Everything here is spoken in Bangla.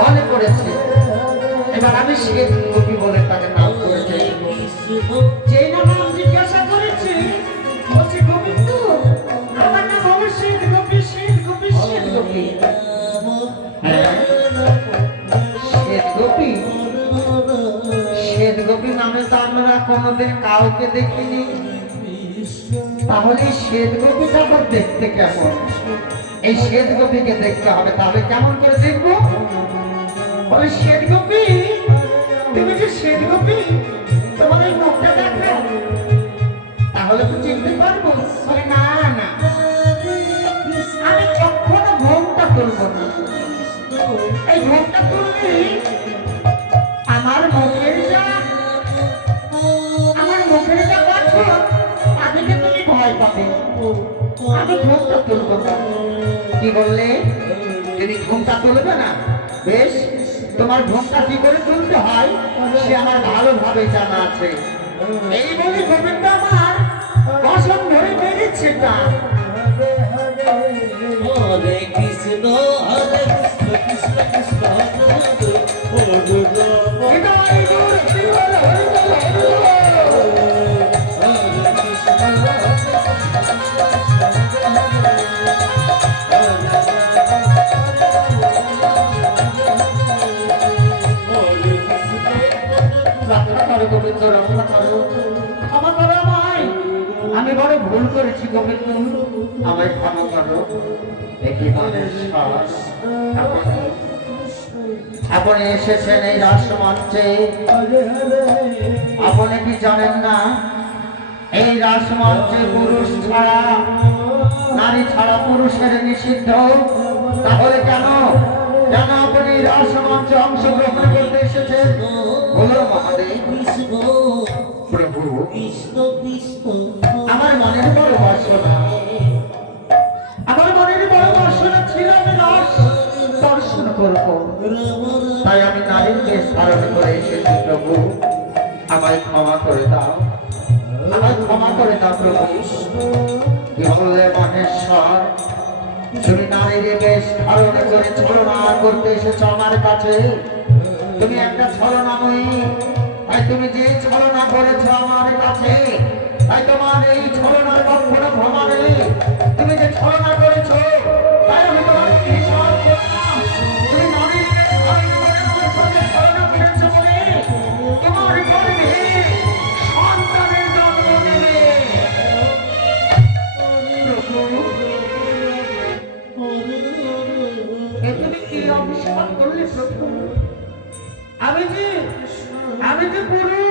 মনে পড়েছে। এবার আমি শ্বেত গোপী বলে তাকে নাম করেছি। যেই না নাম জিজ্ঞাসা করেছি, বলছি গোবিন্দ আমার নাম হলো শ্বেত গোপী, শ্বেত গোপী, শ্বেত গোপী। শ্বেত গোপী, শ্বেত গোপী নামে তো আমরা কোনোদিন কাউকে দেখিনি, তাহলে শ্বেত গোপী যখন দেখতে কেমন? এই শ্বেত গোপীকে দেখতে হবে। তাহলে কেমন করে দেখবো? বলে শ্বেত গোপী, তুমি যে শ্বেত গোপী, তোমার এই মুখটা দেখো, তাহলে তো চিনতে পারবো। বলে না না, আমি কখনো ঘোমটা তুলবো না। এই ঘোমটা তুললে আমার মুখের যা গঠন, তাদেরকে তুমি ভয় পাবে। আমি ঘোমটা তুলবো না। কি বললে? তুমি ঘোমটা তুলবে না? বেশ, তোমার ঘোমটা কি করে তুলতে হয় সে আমার ভালোভাবে জানা আছে। এই বলে গোবিন্দ আমার বসন ধরে বেরিয়েছে। তা হরে কৃষ্ণ হরে কৃষ্ণ কৃষ্ণ কৃষ্ণ আমি বড় ভুল করেছি গোবিন্দ, আমায় ক্ষমা করো। দেখি আপনি এসেছেন এই রাসমঞ্চে, আপনি কি জানেন না এই রাসমঞ্চে পুরুষ ছাড়া, নারী ছাড়া পুরুষের নিষিদ্ধ? তাহলে কেন কেন আপনি রাসমঞ্চে অংশগ্রহণ করতে এসেছেন? বলো মহাদেব। প্রভু, আমার মনের বড় বাসনা, আমার মনের বড় বাসনা ছিল আমি রস দর্শন করব, তাই আমি নারীর বেশ ধারণ করে এসেছি। প্রভু আমায় ক্ষমা করে দাও, আমায় ক্ষমা করে দাও প্রভু। বললে মহেশ্বর, তুমি নারীর বেশ ধারণ করে ছলনা করতে এসেছো আমার কাছে। তুমি একটা ছলনাময়ী, তাই তুমি যে ছলনা করেছো আমার কাছে, তাই তোমার এই ছলনার কখনো ক্ষমা নেই। তুমি যে ছলনা করেছো তাই আমি তোমাকে ভীষণ করলাম। তুমি নারীর বেশ ধারণ করে আমার সঙ্গে ছলনা করেছো বলে তোমার গর্ভে সন্তানের জন্ম দেবে। তুমি কি অভিশাপ করলে প্রভু? আমি যে পুরুষ